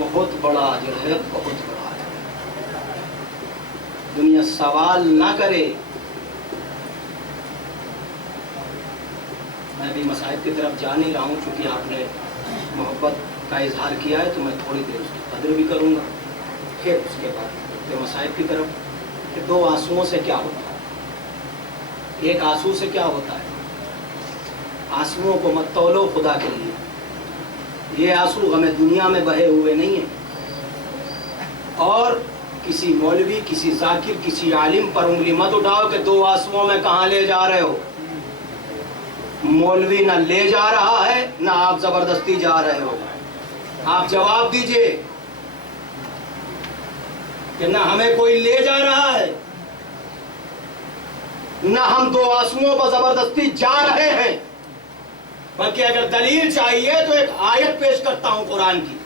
بہت بڑا اجر ہے، بہت بڑا اجر۔ دنیا سوال نہ کرے۔ میں بھی مصائب کی طرف جا نہیں رہا ہوں، چونکہ آپ نے محبت کا اظہار کیا ہے تو میں تھوڑی دیر اس کی قدر بھی کروں گا، پھر اس کے بعد مصائب کی طرف۔ کہ دو آنسوؤں سے کیا ہوتا ہے؟ ایک آنسو سے کیا ہوتا ہے؟ آنسوؤں کو مت تولو خدا کے لیے، یہ آنسو ہمیں دنیا میں بہے ہوئے نہیں ہیں۔ اور کسی مولوی، کسی ذاکر، کسی عالم پر انگلی مت اٹھاؤ کہ دو آنسوؤں میں کہاں لے جا رہے ہو۔ مولوی نہ لے جا رہا ہے، نہ آپ زبردستی جا رہے ہو۔ آپ جواب دیجئے کہ نہ ہمیں کوئی لے جا رہا ہے، نہ ہم دو آنسوؤں پر زبردستی جا رہے ہیں۔ بلکہ اگر دلیل چاہیے تو ایک آیت پیش کرتا ہوں قرآن کی۔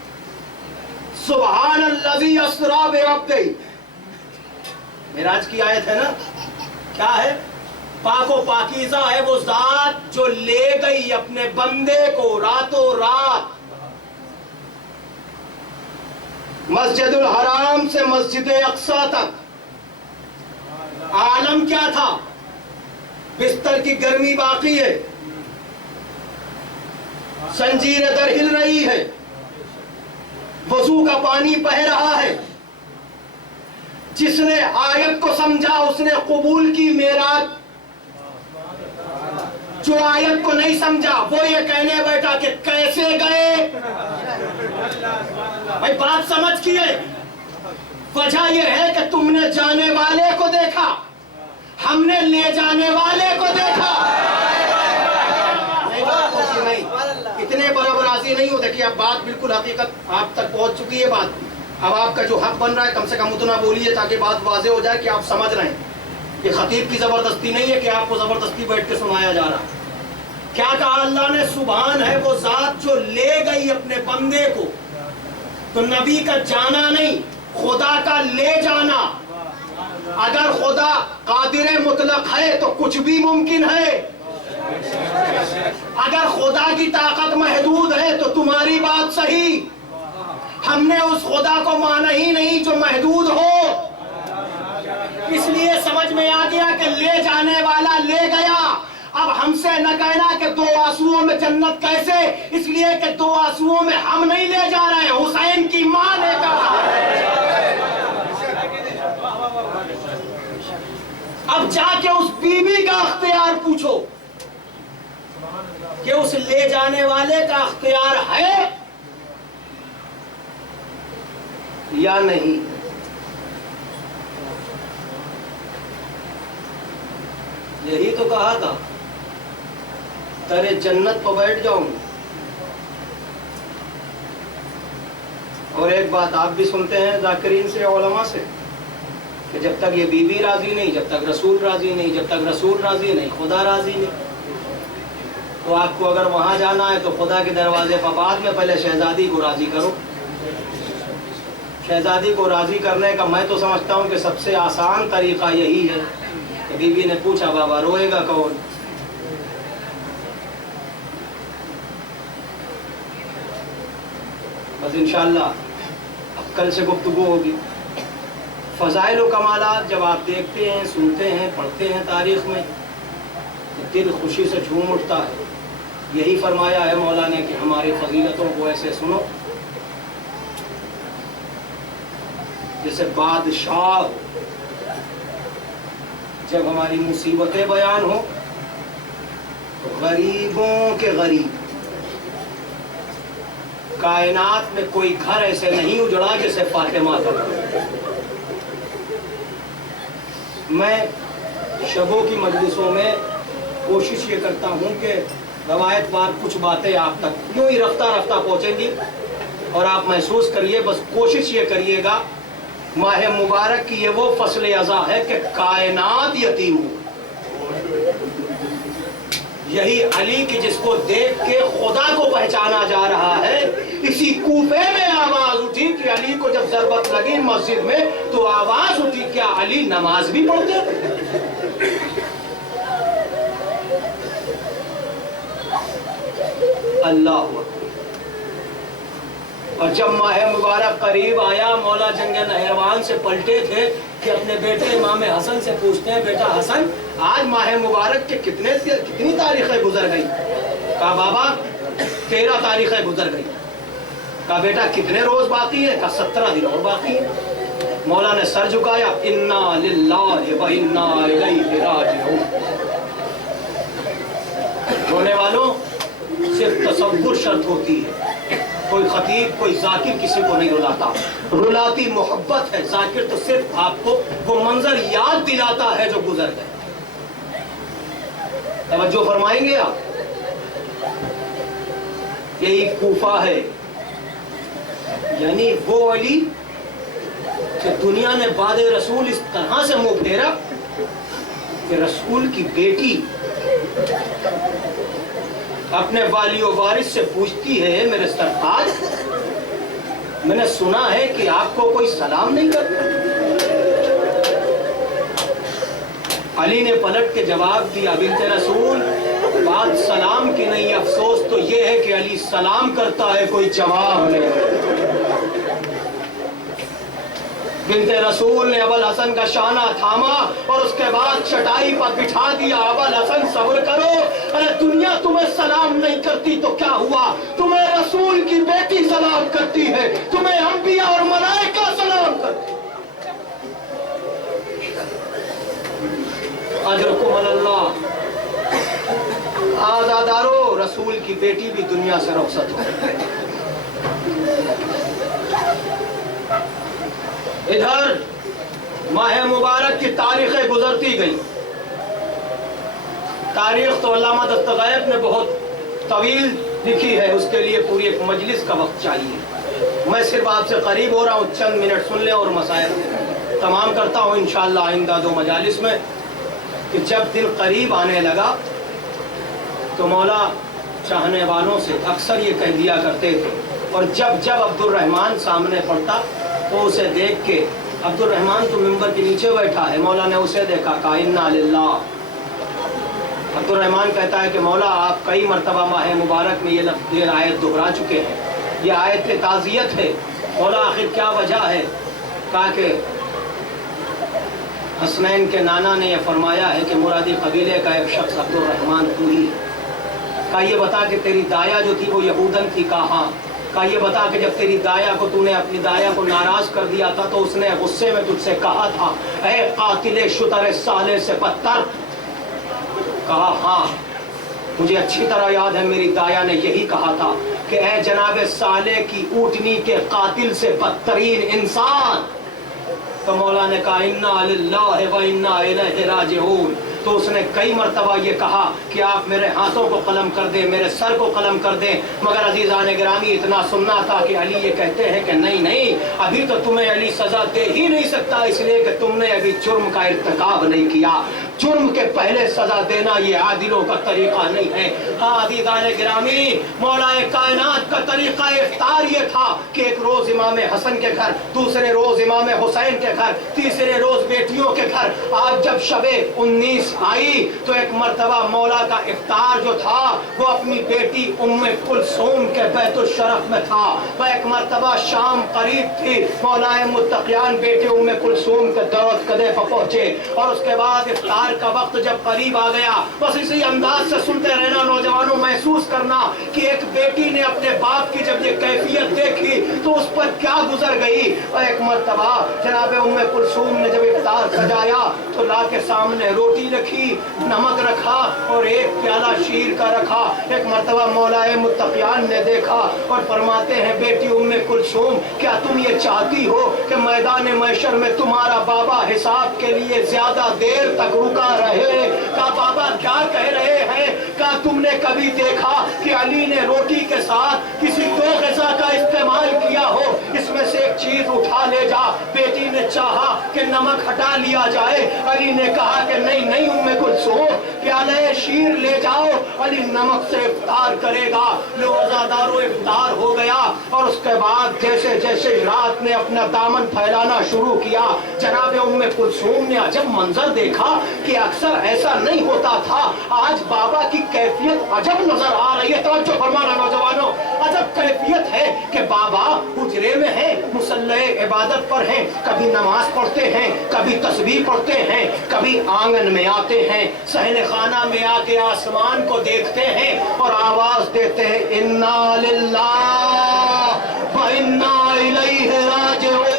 سبحان الذی اسری بعبدہ، معراج کی آیت ہے نا، کیا ہے؟ پاک و پاکیزہ ہے وہ ذات جو لے گئی اپنے بندے کو راتوں رات مسجد الحرام سے مسجد اقصی تک۔ عالم کیا تھا؟ بستر کی گرمی باقی ہے، زنجیر در ہل رہی ہے، وضو کا پانی بہہ رہا ہے۔ جس نے آیت کو سمجھا اس نے قبول کی معراج، جو آیت کو نہیں سمجھا وہ یہ کہنے بیٹھا کہ کیسے گئے۔ بھائی بات سمجھ کیے، وجہ یہ ہے کہ تم نے جانے والے کو دیکھا، ہم نے لے جانے والے کو دیکھا۔ نہیں، اتنے برابراضی نہیں ہوتے کہ اب بات بالکل حقیقت آپ تک پہنچ چکی ہے بات۔ اب آپ کا جو حق بن رہا ہے کم سے کم اتنا بولیے تاکہ بات واضح ہو جائے کہ آپ سمجھ رہے ہیں۔ یہ خطیب کی زبردستی نہیں ہے کہ آپ کو زبردستی بیٹھ کے سنایا جا رہا۔ کیا کہا اللہ نے؟ سبحان ہے وہ ذات جو لے گئی اپنے بندے کو۔ تو نبی کا جانا نہیں، خدا کا لے جانا۔ اگر خدا قادر مطلق ہے تو کچھ بھی ممکن ہے، اگر خدا کی طاقت محدود ہے تو تمہاری بات صحیح۔ ہم نے اس خدا کو مانا ہی نہیں جو محدود ہو، اس لیے سمجھ میں آ گیا کہ لے جانے والا لے گیا۔ اب ہم سے نہ کہنا کہ دو آنسوؤں میں جنت کیسے، اس لیے کہ دو آنسوؤں میں ہم نہیں لے جا رہے، حسین کی ماں نے کہا۔ اب جا کے اس بی بی کا اختیار پوچھو کہ اس لے جانے والے کا اختیار ہے یا نہیں۔ یہی تو کہا تھا تیرے جنت پہ بیٹھ جاؤں۔ اور ایک بات آپ بھی سنتے ہیں ذاکرین سے، علماء سے، کہ جب تک یہ بی بی راضی نہیں، جب تک رسول راضی نہیں، جب تک رسول راضی نہیں، خدا راضی نہیں۔ تو آپ کو اگر وہاں جانا ہے تو خدا کے دروازے پر بعد میں پہلے شہزادی کو راضی کرو۔ شہزادی کو راضی کرنے کا میں تو سمجھتا ہوں کہ سب سے آسان طریقہ یہی ہے کہ بی بی نے پوچھا بابا روئے گا کون؟ بس انشاءاللہ اب کل سے گفتگو ہوگی۔ فضائل و کمالات جب آپ دیکھتے ہیں، سنتے ہیں، پڑھتے ہیں تاریخ میں تو دل خوشی سے جھوم اٹھتا ہے۔ یہی فرمایا ہے مولا نے کہ ہماری فضیلتوں کو ایسے سنو جیسے بادشاہ ہو۔ جب ہماری مصیبتیں بیان ہو تو غریبوں کے غریب، کائنات میں کوئی گھر ایسے نہیں اجڑا جیسے فاطمہ کا۔ میں شبوں کی مجلسوں میں کوشش یہ کرتا ہوں کہ روایت وار کچھ باتیں آپ تک یوں ہی رفتہ رفتہ پہنچیں گی اور آپ محسوس کریے، بس کوشش یہ کریے گا۔ ماہ مبارک کی یہ وہ فصل ازا ہے کہ کائنات یتیم ہو۔ یہی علی کی جس کو دیکھ کے خدا کو پہچانا جا رہا ہے، اسی کوفے میں آواز اٹھی کہ علی کو جب ضربت لگی مسجد میں تو آواز اٹھی کیا علی نماز بھی پڑھتے تھے؟ اللہ اکبر۔ اور جب ماہ مبارک قریب آیا مولا جنگ نہروان سے پلٹے تھے کہ اپنے بیٹے امام حسن سے پوچھتے ہیں بیٹا حسن آج ماہ مبارک کے کتنی تاریخیں گزر گئی؟ کہا بابا 13 تاریخیں گزر گئی۔ کہا بیٹا کتنے روز باقی ہیں؟ کہا 17 دن اور باقی ہیں۔ مولا نے سر جھکایا انا للہ و انا الیہ راجعون۔ رونے والوں صرف تصور شرط ہوتی ہے، کوئی خطیب کوئی ذاکر کسی کو نہیں رلاتا، رلاتی محبت ہے۔ ذاکر تو صرف آپ کو وہ منظر یاد دلاتا ہے جو گزر گئے۔ توجہ فرمائیں گے آپ؟ یہی کوفہ ہے، یعنی وہ علی کہ دنیا نے بعد رسول اس طرح سے منہ پھیرا کہ رسول کی بیٹی اپنے والی و وارث سے پوچھتی ہے میرے سرتاج میں نے سنا ہے کہ آپ کو کوئی سلام نہیں کرتا۔ علی نے پلٹ کے جواب دیا بنت رسول بات سلام کی نہیں، افسوس تو یہ ہے کہ علی سلام کرتا ہے کوئی جواب نہیں۔ بنت رسول نے ابوالحسن کا شانہ تھاما اور اس کے بعد چٹائی پر بٹھا دیا۔ ابوالحسن صبر کرو، ارے دنیا تمہیں سلام نہیں کرتی تو کیا ہوا؟ تمہیں رسول کی بیٹی سلام کرتی ہے، تمہیں انبیاء اور ملائکہ سلام کرتی ہے۔ اجرکم اللہ۔ آزادارو رسول کی بیٹی بھی دنیا سے رخصت ہو۔ ادھر ماہ مبارک کی تاریخیں گزرتی گئی۔ تاریخ تو علامہ دستغائب نے بہت طویل لکھی ہے، اس کے لیے پوری ایک مجلس کا وقت چاہیے۔ میں صرف آپ سے قریب ہو رہا ہوں، چند منٹ سن لیں اور مسائل تمام کرتا ہوں انشاءاللہ آئندہ 2 مجالس میں۔ کہ جب دن قریب آنے لگا تو مولا چاہنے والوں سے اکثر یہ کہہ دیا کرتے تھے، اور جب عبد الرحمن سامنے پڑتا تو اسے دیکھ کے عبد الرحمن تو ممبر کے نیچے بیٹھا ہے، مولا نے اسے دیکھا کہا انا للہ۔ عبد الرحمن کہتا ہے کہ مولا آپ کئی مرتبہ ماہ مبارک میں یہ آیت دہرا چکے ہیں، یہ آیت تعزیت ہے، مولا آخر کیا وجہ ہے؟ کہا کہ حسنین کے نانا نے یہ فرمایا ہے کہ مرادی قبیلے کا ایک شخص عبد الرحمن تو ہی۔ کہا یہ بتا کہ تیری دایا جو تھی وہ یہودن تھی؟ کہا ہاں۔ کہا یہ بتا کہ جب تیری دایا کو تو نے اپنی دایا کو ناراض کر دیا تھا تو اس نے غصے میں تجھ سے کہا تھا اے قاتل شتر صالح سے بدتر؟ کہا ہاں مجھے اچھی طرح یاد ہے میری دایا نے یہی کہا تھا کہ اے جناب صالح کی اونٹنی کے قاتل سے بدترین انسان۔ تو مولا نے کہا انا للہ و انا الیہ راجعون۔ تو اس نے کئی مرتبہ یہ کہا کہ آپ میرے ہاتھوں کو قلم کر دیں، میرے سر کو قلم کر دیں، مگر عزیزان گرامی اتنا سننا تھا کہ علی یہ کہتے ہیں کہ نہیں ابھی تو تمہیں علی سزا دے ہی نہیں سکتا، اس لیے کہ تم نے ابھی جرم کا ارتکاب نہیں کیا، جرم کے پہلے سزا دینا یہ عادلوں کا طریقہ نہیں ہے۔ ہاں عزیزان گرامی، مولا کائنات کا طریقہ افطار یہ تھا کہ ایک روز امام حسن کے گھر، دوسرے روز امام حسین کے گھر، تیسرے روز بیٹیوں کے گھر۔ آج جب شب 19 آئی تو ایک مرتبہ مولا کا افطار جو تھا وہ اپنی بیٹی ام کلثوم کے بیت الشرف میں تھا۔ وہ ایک مرتبہ شام قریب تھی، مولا متقیان بیٹے ام کلثوم کے دعوت کدے پر پہنچے، اور اس کے بعد افطار کا وقت جب قریب آ گیا بس اسی انداز سے سنتے رہنا نوجوانوں، محسوس کرنا کہ ایک بیٹی نے اپنے باپ کی جب یہ کیفیت دیکھی تو اس پر کیا گزر گئی۔ اور ایک مرتبہ جناب ام کلثوم نے جب افطار سجایا تو لا کے سامنے روٹی رکھی، نمک رکھا اور ایک پیالہ شیر کا رکھا۔ ایک مرتبہ مولا متقیان نے دیکھا اور فرماتے ہیں بیٹی ام کلثوم کیا تم یہ چاہتی ہو کہ میدان محشر میں تمہارا بابا حساب کے لیے زیادہ دیر تک رکا رہے؟ کہا بابا کیا کہہ رہے ہیں؟ کہا تم نے کبھی دیکھا کہ علی نے روٹی کے ساتھ کسی 2 غذا کا استعمال کیا ہو؟ اس میں سے ایک چیز اٹھا لے جا۔ بیٹی نے چاہا کہ نمک ہٹا لیا جائے، علی نے کہا کہ نہیں ام کلثوم پیالہ شیر لے جاؤ، علی نمک سے افطار کرے گا۔ روزاداروں افطار ہو گیا اور اس کے بعد جیسے جیسے رات نے اپنا دامن پھیلانا شروع کیا جناب ام کلثوم نے عجب منظر دیکھا کہ اکثر ایسا نہیں ہوتا تھا، آج بابا کی کیفیت عجب نظر آ رہی ہے۔ توجہ فرمانا نوجوانوں، عجب کیفیت ہے کہ بابا حجرے میں ہیں, مسلح عبادت پر ہیں, کبھی نماز پڑھتے ہیں, کبھی تسبیح پڑھتے ہیں, کبھی آنگن میں آتے ہیں, صحن خانہ میں آ کے آسمان کو دیکھتے ہیں اور آواز دیتے ہیں انا للہ و انا الیہ راجعون.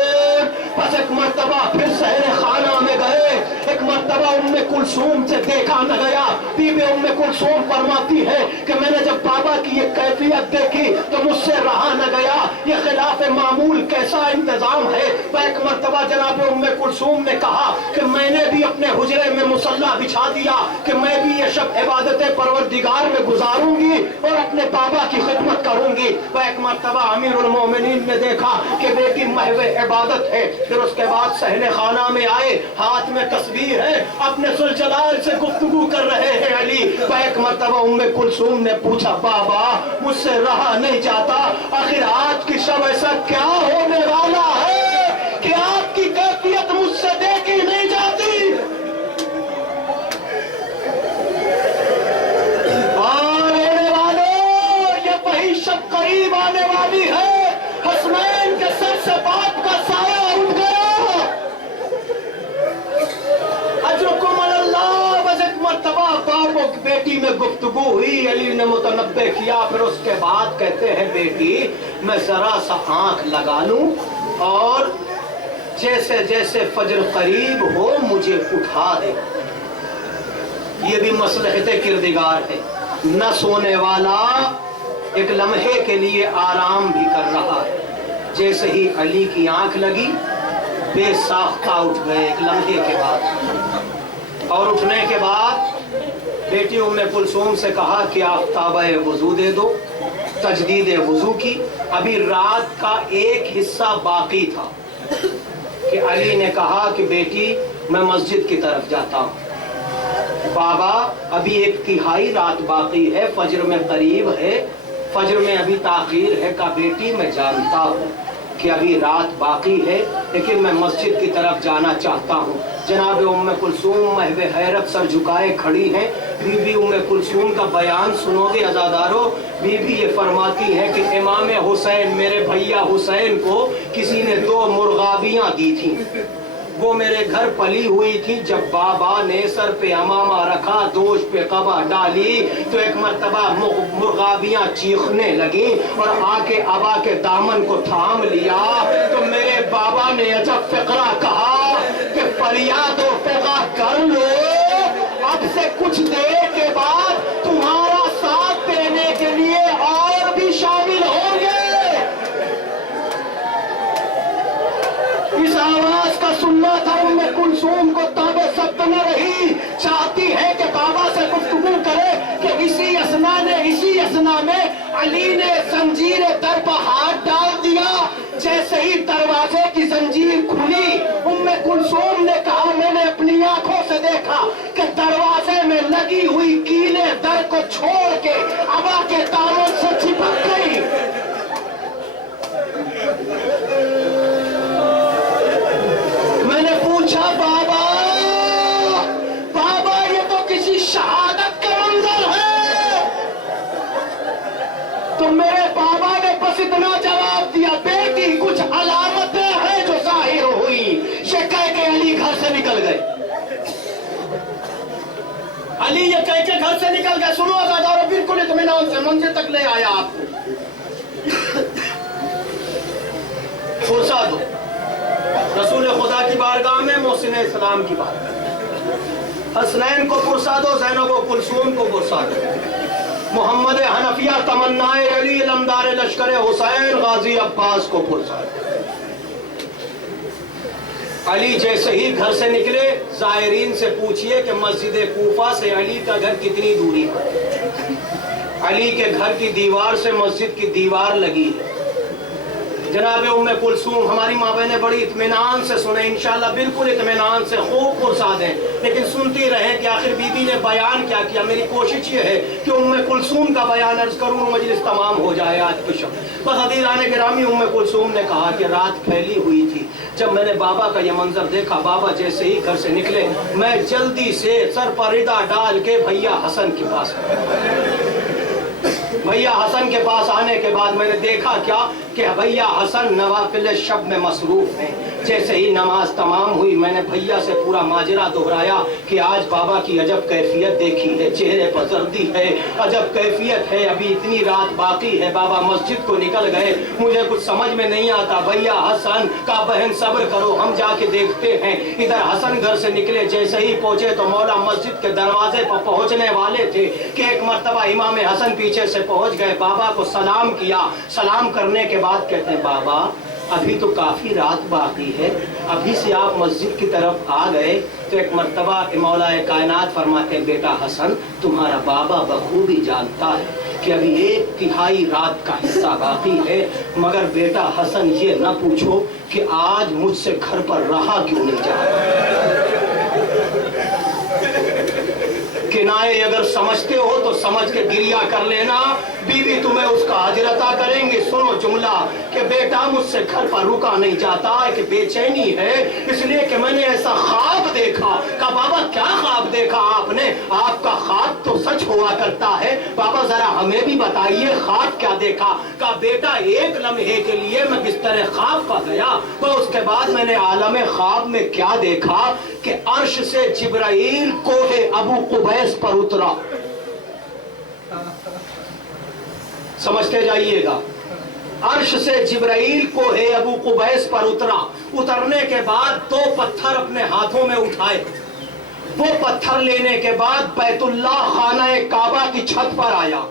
بس ایک مرتبہ پھر صحن خانہ میں گئے, ایک مرتبہ ام کلثوم سے دیکھا نہ گیا. بی بی ام کلثوم فرماتی ہے کہ میں نے جب بابا کی یہ کیفیت دیکھی تو مجھ سے رہا نہ گیا, یہ خلاف معمول کیسا انتظام ہے. تو ایک مرتبہ جناب ام کلثوم نے کہا کہ میں نے بھی اپنے حجرے میں مصلی بچھا دیا کہ میں بھی یہ شب عبادت پروردگار میں گزاروں گی اور اپنے بابا کی خدمت کروں گی. تو ایک مرتبہ امیر المومنین نے دیکھا کہ بیٹی محو عبادت ہے. پھر اس کے بعد صحن خانہ میں آئے, ہاتھ میں تسبیح ہے, اپنے ذوالجلال سے گفتگو کر رہے ہیں علی. تو ایک مرتبہ ام کلثوم نے پوچھا بابا مجھ سے رہا نہیں جاتا, آخر آج کی شب ایسا کیا ہونے والا ہے کہ آپ کی کیفیت مجھ سے دیکھی نہیں جاتی. اور رہنے والوں یہ وہی شب قریب آنے والی ہے, حسنین کے سر سے باپ کا سایہ اٹھ گیا. اجرکم اللہ. بس ایک مرتبہ باپ و بیٹی میں گفتگو ہوئی, علی نے متنبہ کیا. پھر اس کے بعد کہتے ہیں بیٹی میں ذرا سا آنکھ لگا لوں اور جیسے جیسے فجر قریب ہو مجھے اٹھا دے. یہ بھی مصلحت کردگار ہے. نہ سونے والا ایک لمحے کے لیے آرام بھی کر رہا ہے. جیسے ہی علی کی آنکھ لگی بے ساختہ اٹھ گئے ایک لمحے کے بعد. اور اٹھنے کے بعد بیٹی ام کلثوم سے کہا کہ آفتابہ وضو دے دو. تجدید وضو کی. ابھی رات کا ایک حصہ باقی تھا کہ علی نے کہا کہ بیٹی میں مسجد کی طرف جاتا ہوں. بابا ابھی ایک تہائی رات باقی ہے, فجر میں قریب ہے, فجر میں ابھی تاخیر ہے. کا بیٹی میں جانتا ہوں کہ ابھی رات باقی ہے لیکن میں مسجد کی طرف جانا چاہتا ہوں. جناب ام کلثوم محو حیرت سر جھکائے کھڑی ہیں. بی بی ام کلثوم کا بیان سنو گے عزادارو. بی بی یہ فرماتی ہے کہ امام حسین میرے بھیا حسین کو کسی نے 2 مرغابیاں دی تھیں. وہ میرے گھر پلی ہوئی تھی. جب بابا نے سر پہ امامہ رکھا, دوش پہ قبا ڈالی تو ایک مرتبہ مرغابیاں چیخنے لگیں اور آ کے ابا کے دامن کو تھام لیا. تو میرے بابا نے عجب فقرہ کہا کہ فریاد و فقہ کر لو, اب سے کچھ دیر کے بعد تمہارا ساتھ دینے کے لیے اور بھی شامل ہوں گے. اس آواز کا سننا تھا ام کلثوم کو تاب ثبت نہ رہی. چاہتی ہے کہ بابا سے گفتگو کرے کہ اسی اسنا میں علی نے زنجیر در پر ہاتھ ڈال دیا. جیسے ہی دروازے کی زنجیر کھلی ام کلثوم نے کہا میں نے اپنی آنکھوں سے دیکھا کہ دروازے میں لگی ہوئی کیلیں در کو چھوڑ کے ابا کے دامن سے چپک گئی. میں نے پوچھا بابا یہ تو کسی شہادت کا منظر ہے. تو میرے بابا نے بس اتنا جواب دیا بیٹی کچھ علامتیں ہیں جو ظاہر ہوئی. یہ کہہ کے علی گھر سے نکل گئے. علی یہ کہہ کے گھر سے نکل گئے. سنو عزادارو بالکل اطمینان سے منزل تک لے آیا آپ کو. فرصا دو رسول خدا کی بارگاہ میں, محسن اسلام کی بارگاہ میں. حسنین کو فرصا دو, زینب و کلثوم کو فرصا دو. محمد حنفیہ تمنائے علی علمدار لشکر حسین غازی عباس کو فرصا دو. علی جیسے ہی گھر سے نکلے زائرین سے پوچھئے کہ مسجد کوفہ سے علی کا گھر کتنی دوری پر. علی کے گھر کی دیوار سے مسجد کی دیوار لگی ہے. جناب ام کلثوم ہماری ماں بہنیں بڑی اطمینان سے سنیں, انشاءاللہ بالکل اطمینان سے خوب فرصا دیں, لیکن سنتی رہیں کہ آخر بی بی نے بیان کیا کیا. میری کوشش یہ ہے کہ ام کلثوم کا بیان عرض کروں, مجلس تمام ہو جائے آج کی شب. بس عزیزان گرامی, ام کلثوم نے کہا کہ رات پھیلی ہوئی تھی. جب میں نے بابا کا یہ منظر دیکھا, بابا جیسے ہی گھر سے نکلے میں جلدی سے سر پر ردا ڈال کے بھیا حسن کے پاس. بھیا حسن کے پاس آنے کے بعد میں نے دیکھا کیا کہ بھیا حسن نوافل شب میں مصروف ہیں. جیسے ہی نماز تمام ہوئی میں نے بھیا سے پورا ماجرا دہرایا کہ آج بابا کی عجب کیفیت دیکھی ہے, چہرے پر زردی ہے, عجب کیفیت ہے, ابھی اتنی رات باقی ہے, بابا مسجد کو نکل گئے, مجھے کچھ سمجھ میں نہیں آتا. بھیا حسن کا بہن صبر کرو, ہم جا کے دیکھتے ہیں. ادھر حسن گھر سے نکلے, جیسے ہی پہنچے تو مولا مسجد کے دروازے پر پہنچنے والے تھے کہ ایک مرتبہ امام حسن پیچھے سے پہنچ گئے, بابا کو سلام کیا. سلام کرنے کے بعد کہتے ہیں بابا ابھی تو کافی رات باقی ہے, ابھی سے آپ مسجد کی طرف آ گئے. تو ایک مرتبہ مولا کائنات فرماتے ہیں بیٹا حسن تمہارا بابا بخوبی جانتا ہے کہ ابھی 1/3 رات کا حصہ باقی ہے, مگر بیٹا حسن یہ نہ پوچھو کہ آج مجھ سے گھر پر رہا کیوں نہیں جا رہا. کنائے اگر سمجھتے ہو تو سمجھ کے گریا کر لینا, بیوی تمہیں اس کا اجر عطا کریں گے. سنو جملہ کہ بیٹا مجھ سے گھر پر رکا نہیں جاتا, کہ بے چینی ہے اس لیے کہ میں نے ایسا خواب دیکھا. کہا بابا کیا خواب دیکھا آپ نے؟ آپ کا خواب تو سچ ہوا کرتا ہے, بابا ذرا ہمیں بھی بتائیے خواب کیا دیکھا. کہا بیٹا ایک لمحے کے لیے میں بستر خواب پر گیا, تو اس کے بعد میں نے عالم خواب میں کیا دیکھا کہ عرش سے جبرائیل کوہ ابو قبیس پر اترا. سمجھتے جائیے گا, عرش سے جبرائیل کوہ ابو قبیس پر اترا. اترنے کے بعد 2 پتھر اپنے ہاتھوں میں اٹھائے. وہ پتھر لینے کے بعد بیت اللہ خانہ کعبہ کی چھت پر آیا.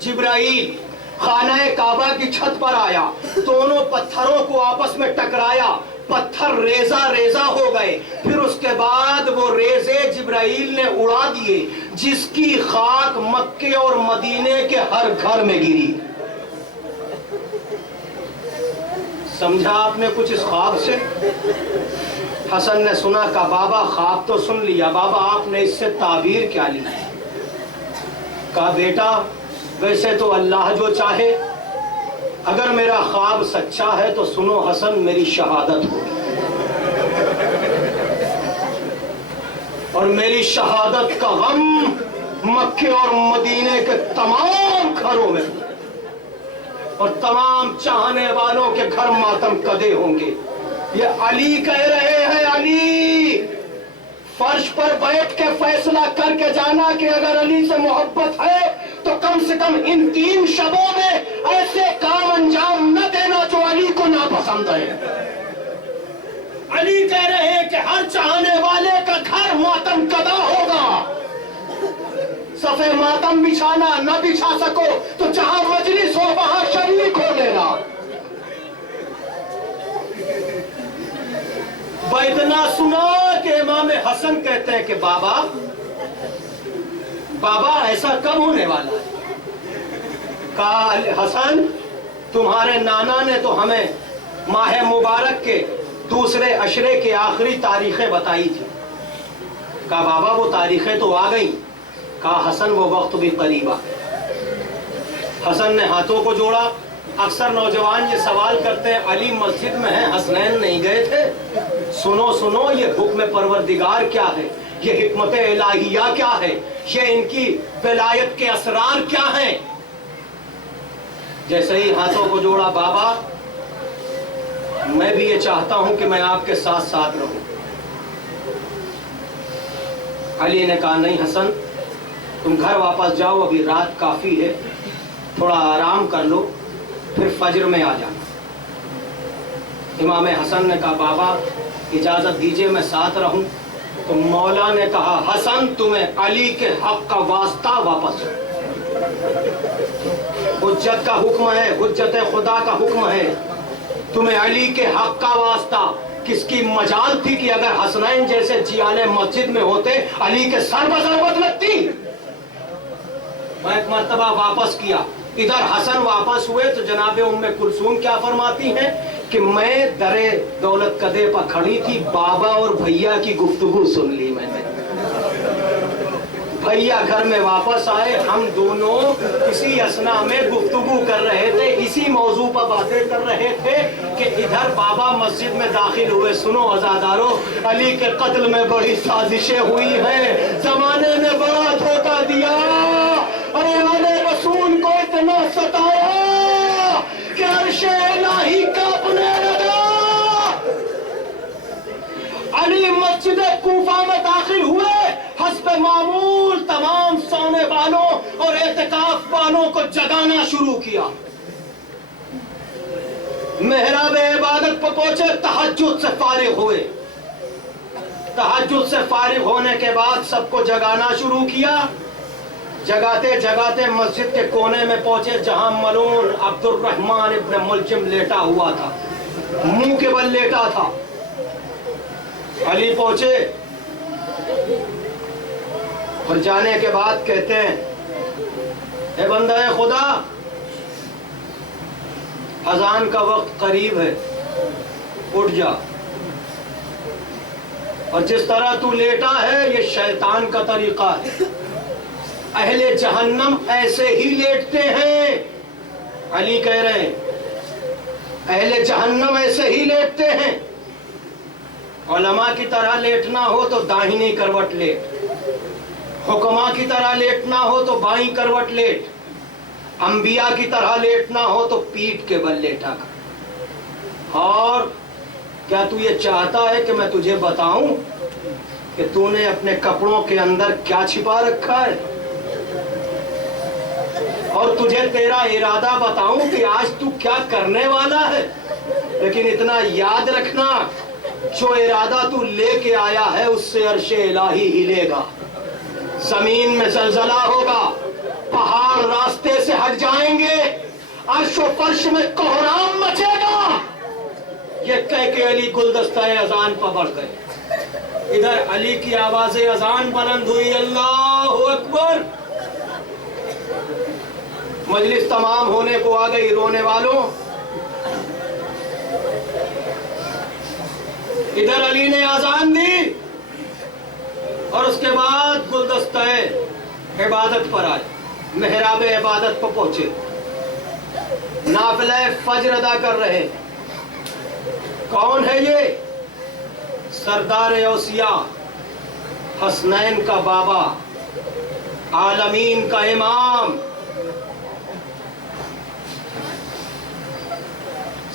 جبرائیل خانہ کعبہ کی چھت پر آیا, دونوں پتھروں کو آپس میں ٹکرایا, پتھر ریزہ ریزہ ہو گئے. پھر اس کے بعد وہ ریزے جبرائیل نے اڑا دیے, جس کی خاک مکے اور مدینے کے ہر گھر میں گری. سمجھا آپ نے کچھ اس خواب سے؟ حسن نے سنا, کہا بابا خواب تو سن لیا, بابا آپ نے اس سے تعبیر کیا لی؟ کہا بیٹا ویسے تو اللہ جو چاہے, اگر میرا خواب سچا ہے تو سنو حسن میری شہادت ہو, اور میری شہادت کا غم مکے اور مدینے کے تمام گھروں میں, اور تمام چاہنے والوں کے گھر ماتم کدے ہوں گے. یہ علی کہہ رہے ہیں, علی فرش پر بیٹھ کے فیصلہ کر کے جانا کہ اگر علی سے محبت ہے تو کم سے کم ان 3 شبوں میں ایسے کام انجام نہ دینا جو علی کو ناپسند ہے. علی کہہ رہے ہیں کہ ہر چاہنے والے کا گھر ماتم کدا ہوگا. صفے ماتم بچھانا نہ بچھا سکو تو جہاں مجلس ہو وہاں شریک ہو لینا. اتنا سنا کہ امام حسن کہتے ہیں کہ بابا ایسا کب ہونے والا ہے؟ کہا حسن تمہارے نانا نے تو ہمیں ماہ مبارک کے دوسرے عشرے کی آخری تاریخیں بتائی تھی. کہا بابا وہ تاریخیں تو آ گئیں. کہا حسن وہ وقت بھی قریب آ. حسن نے ہاتھوں کو جوڑا. اکثر نوجوان یہ سوال کرتے ہیں علی مسجد میں ہیں, حسنین نہیں گئے تھے؟ سنو یہ حکم پروردگار کیا ہے, یہ حکمت الہیہ کیا ہے, یہ ان کی ولایت کے اسرار کیا ہیں. جیسے ہی ہاتھوں کو جوڑا, بابا میں بھی یہ چاہتا ہوں کہ میں آپ کے ساتھ ساتھ رہوں. علی نے کہا نہیں حسن تم گھر واپس جاؤ, ابھی رات کافی ہے, تھوڑا آرام کر لو, پھر فجر میں آ جانا. امام حسن نے کہا بابا اجازت دیجئے میں ساتھ رہوں. تو مولا نے کہا حسن تمہیں علی کے حق کا واسطہ واپس جاؤ. حجت کا حکم ہے, حجت خدا کا حکم ہے, تمہیں علی کے حق کا واسطہ. کس کی مجال تھی کہ اگر حسنین جیسے جیالے مسجد میں ہوتے علی کے سر پر ضربت لگتی. میں ایک مرتبہ واپس کیا, ادھر حسن واپس ہوئے تو جناب ام کلثوم کیا فرماتی ہیں کہ میں درے دولت کدے پر کھڑی تھی, بابا اور بھیا کی گفتگو سن لی میں نے. بھیا گھر میں واپس آئے, ہم دونوں اسی اسنا میں گفتگو کر رہے تھے, اسی موضوع پر باتیں کر رہے تھے کہ ادھر بابا مسجد میں داخل ہوئے. سنو عزادارو, علی کے قتل میں بڑی سازشیں ہوئی ہیں, زمانے نے بڑا دھوکہ دیا, اور آل رسول کو اتنا ستایا کہ عرش کوفہ میں داخل ہوئے، حسب معمول تمام سونے والوں اور اعتکاف والوں کو جگانا شروع کیا۔ محراب عبادت پر پہنچے، تہجد سے فارغ ہوئے، تہجد سے فارغ ہونے کے بعد سب کو جگانا شروع کیا۔ جگاتے جگاتے مسجد کے کونے میں پہنچے جہاں ملعون عبد الرحمن ابن ملجم لیٹا ہوا تھا، منہ کے بل لیٹا تھا۔ علی پہنچے اور جانے کے بعد کہتے ہیں، اے بندہ خدا، اذان کا وقت قریب ہے، اٹھ جا، اور جس طرح تو لیٹا ہے یہ شیطان کا طریقہ ہے، اہل جہنم ایسے ہی لیٹتے ہیں۔ علی کہہ رہے ہیں اہل جہنم ایسے ہی لیٹتے ہیں۔ علماء کی طرح لیٹنا ہو تو داہنی کروٹ لیٹ، حکماء کی طرح لیٹنا ہو تو بائیں کروٹ لیٹ، انبیاء کی طرح لیٹنا ہو تو پیٹھ کے بل لیٹا کر۔ اور کیا تو یہ چاہتا ہے کہ میں تجھے بتاؤں کہ تو نے اپنے کپڑوں کے اندر کیا چھپا رکھا ہے، اور تجھے تیرا ارادہ بتاؤں کہ آج تو کیا کرنے والا ہے؟ لیکن اتنا یاد رکھنا، جو ارادہ تو لے کے آیا ہے اس سے عرش الہی ہلے گا، زمین میں زلزلہ ہوگا، پہاڑ راستے سے ہٹ جائیں گے، عرش و فرش میں کوہرام مچے گا۔ یہ کہہ کے علی گلدستہ اذان پر بڑھ گئے۔ ادھر علی کی آواز اذان بلند ہوئی، اللہ اکبر۔ مجلس تمام ہونے کو آ گئی، رونے والوں ادھر علی نے اذان دی اور اس کے بعد گلدستہ عبادت پر آئے، محراب عبادت پر پہنچے، نافلہ فجر ادا کر رہے۔ کون ہے یہ؟ سردار اوصیاء، حسنین کا بابا، عالمین کا امام۔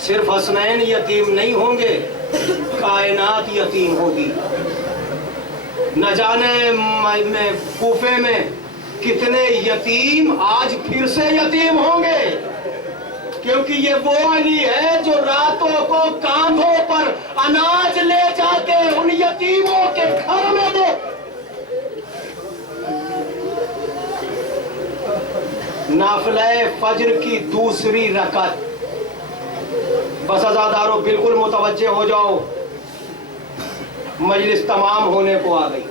صرف حسنین یتیم نہیں ہوں گے، کائنات یتیم ہوگی۔ نہ جانے کوفے میں کتنے یتیم آج پھر سے یتیم ہوں گے، کیونکہ یہ وہ علی ہے جو راتوں کو کاندھوں پر اناج لے جا کے ان یتیموں کے گھر میں دے۔ نافلہ فجر کی دوسری رکعت، بس عزادارو بالکل متوجہ ہو جاؤ، مجلس تمام ہونے کو آ گئی۔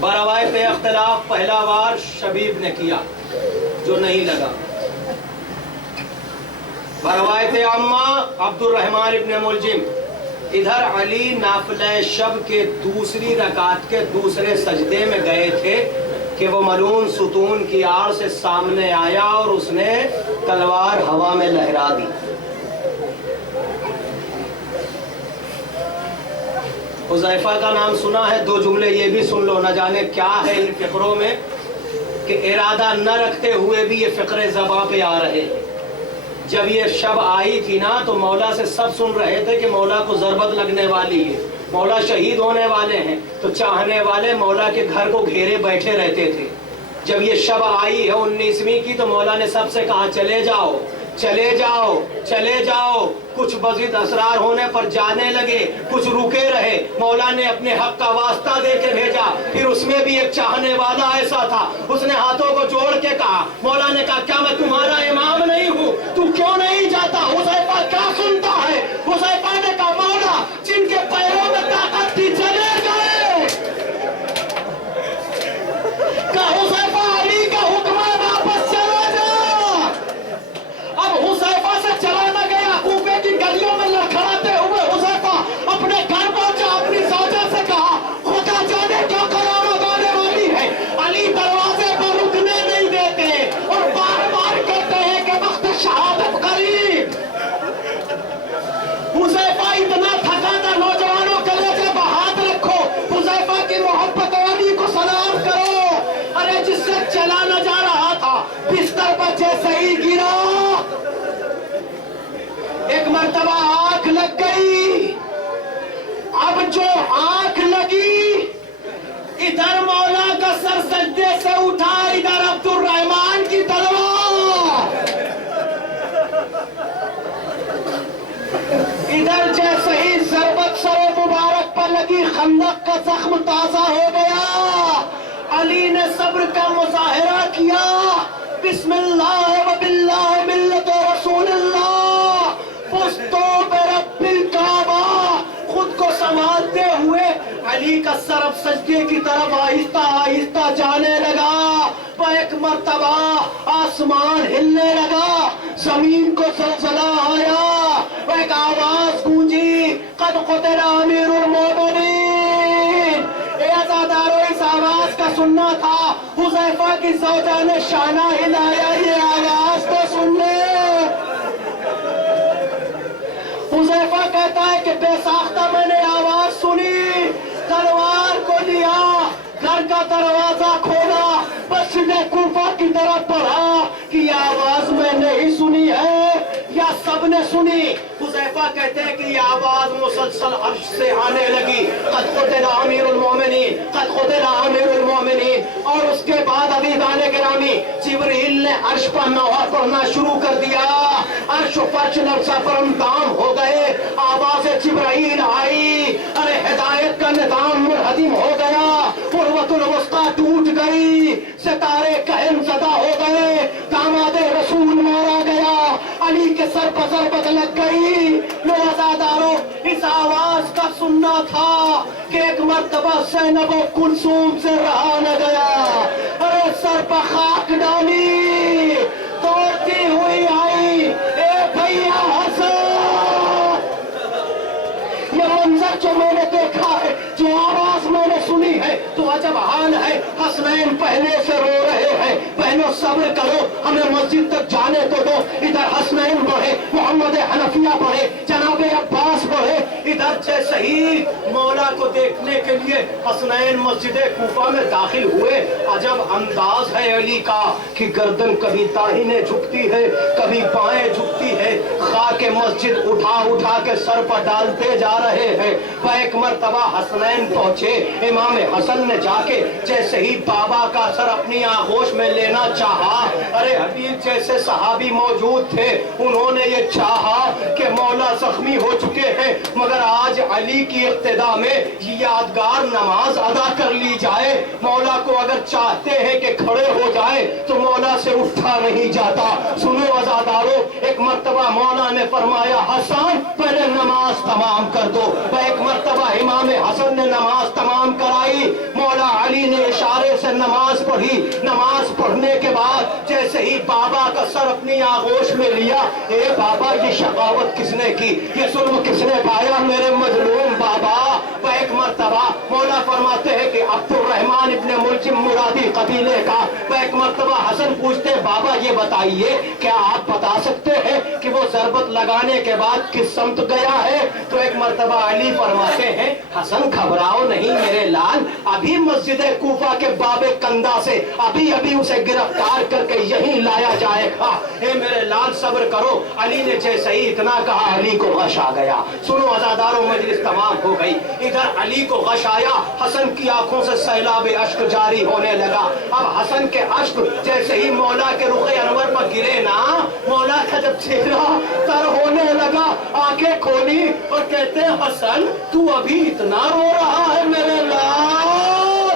بروایت اختلاف پہلا وار شبیب نے کیا، جو نہیں لگا۔ بروایت عامہ عبد الرحمن ابن ملجم۔ ادھر علی نافلہ شب کے دوسری رکعت کے دوسرے سجدے میں گئے تھے کہ وہ ملعون ستون کی آڑ سے سامنے آیا اور اس نے تلوار ہوا میں لہرا دی۔ حذیفہ کا نام سنا ہے، دو جملے یہ بھی سن لو، نہ جانے کیا ہے ان فقروں میں کہ ارادہ نہ رکھتے ہوئے بھی یہ فقرے زباں پہ آ رہے ہیں۔ جب یہ شب آئی تھی نا تو مولا سے سب سن رہے تھے کہ مولا کو ضربت لگنے والی ہے، مولا شہید ہونے والے ہیں، تو چاہنے والے مولا کے گھر کو گھیرے بیٹھے رہتے تھے۔ جب یہ شب آئی ہے 19ویں کی تو مولا نے سب سے کہا چلے جاؤ چلے جاؤ چلے جاؤ۔ کچھ مزید اسرار ہونے پر جانے لگے، کچھ رکے رہے، مولا نے اپنے حق کا واسطہ دے کے بھیجا۔ پھر اس میں بھی ایک چاہنے والا ایسا تھا، اس نے ہاتھوں کو جوڑ کے کہا، مولا نے کہا کیا میں تمہارا امام نہیں ہوں؟ تو کیوں نہیں جاتا؟ حذیفہ کیا سنتا ہے؟ حذیفہ نے کہا مولا جن کے پیروں میں طاقت تھی چلے گئے۔ کہا حذیفہ علی کا حکم ہے واپس چلا جا۔ اب حذیفہ سے چلا نہ گیا، کوفے کی گلیوں میں لڑکھڑاتے ہوئے حذیفہ اپنے گھر پہنچا، اپنی زوجہ سے کہا خدا جانے کیا قیامت آنے والی ہے۔ علی دروازے پر رکنے نہیں دیتے اور بار بار کہتے لگی خندق کا زخم تازہ ہو گیا، علی نے صبر کا مظاہرہ کیا، بسم اللہ و باللہ ملت رسول اللہ فزتو برب الکعبہ، خود کو سنبھالتے ہوئے علی کا سر سجدے کی طرف آہستہ آہستہ جانے لگا۔ وہ ایک مرتبہ آسمان ہلنے لگا، زمین کو زلزلہ آیا، وہ ایک آواز گونجی، قد قتل امیر المومنین۔ اے عزادارو، اس آواز کا سننا تھا، حذیفہ کی زوجہ نے شانہ ہلایا، یہ آواز تو سن لے۔ حذیفہ کہتا ہے کہ بے ساختہ میں نے آواز سنی، تلوار کو لیا، گھر کا دروازہ کھولا، مسجد کوفہ کی طرف بڑھا کہ یہ آواز میں نے ہی سنی ہے یا سب نے سنی؟ حذیفہ کہتے ہیں کہ یہ آواز مسلسل عرش سے آنے لگی، قد قتل امیر المومنین، قد قتل امیر المومنین۔ اور اس کے بعد عزیزان گرامی، جبریل نے عرش پر نوحہ پڑھنا شروع کر دیا، عرش و فرش لرزہ پرندام ہو گئے، آواز جبرائیل آئی، ارے ہدایت کا نظام منہدم ہو گیا، عروۃ الوثقی ٹوٹ گئی، ستارے قہر زدہ ہو گئے، داماد رسول مارا گیا، علی کے سر پر ضربت لگ گئی۔ لو عزادارو، اس آواز کا سننا تھا کہ ایک مرتبہ زینب و کلثوم سے رہا نہ گیا، ارے سر پر خاک ڈالی، دوڑتی ہوئی آئی، اے بھیا حسن۔ یہ منظر جو میں نے دیکھا ہے، جو آواز میں نے سنی ہے، تو عجب حال ہے، حسنین پہلے سے رو رہے ہیں، بہنوں صبر کرو، ہمیں مسجد تک جانے تو دو۔ ادھر حسنین بڑھے، محمد حنفیہ بڑھے، جناب عباس بڑھے، ادھر جیسے ہی مولا کو دیکھنے کے لیے حسنین مسجد کوفہ میں داخل ہوئے، عجب انداز ہے علی کا کہ گردن کبھی داہنے جھکتی ہے، کبھی بائیں جھکتی ہے، خاک مسجد اٹھا اٹھا کے سر پر ڈالتے جا رہے ہیں۔ وہ ایک مرتبہ حسنین پہنچے، امام حسن نے جا کے جیسے ہی بابا کا سر اپنی آغوش میں لینا چاہا، ارے حبیب جیسے صحابی موجود تھے، انہوں نے یہ چاہا کہ مولا زخمی ہو چکے ہیں، مگر آج علی کی اقتدا میں یہ یادگار نماز ادا کر لی جائے۔ مولا کو اگر چاہتے ہیں کہ کھڑے ہو جائے تو مولا سے اٹھا نہیں جاتا۔ سنو عزادارو، ایک مرتبہ مولا نے فرمایا حسن پہلے نماز تمام کر دو۔ وہ ایک مرتبہ امام حسن نے نماز تمام کرائی، مولا علی نے اشارے سے نماز پڑھی، نماز پڑھنے کے بعد جیسے ہی بابا کا سر اپنی آغوش میں لیا، اے بابا یہ شقاوت کس نے کی، یہ ظلم کس نے پایا میرے مظلوم بابا؟ وہ ایک مرتبہ مولا فرماتے ہیں کہ عبد الرحمن ابن ملجم مرادی قبیلے کا، وہ ایک مرتبہ حسن پوچھتے ہیں بابا یہ بتائیے کیا آپ بتا سکتے ہیں کہ وہ ضربت لگانے کے بعد کس سمت گیا ہے؟ تو ایک مرتبہ علی فرماتے ہیں حسن گھبراؤ نہیں میرے لال، ابھی مسجد کوفہ کے باب کندہ سے ابھی اسے گرفتار کر کے یہیں لایا جائے گا، اے میرے لال صبر کرو۔ علی نے جیسے ہی اتنا کہا علی کو غش آ گیا۔ سنو عزادارو، مجلس تمام ہو گئی، ادھر علی کو غش آیا، حسن کی آنکھوں سے سیلاب اشک جاری ہونے لگا۔ اب حسن کے اشک جیسے ہی مولا کے رخ انور پر گرے نا، مولا کا جب چہرہ تر ہونے لگا، آنکھیں کھولی اور کہتے ہیں حسن تو ابھی اتنا رو رہا ہے میرے لال؟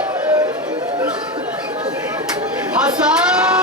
حسن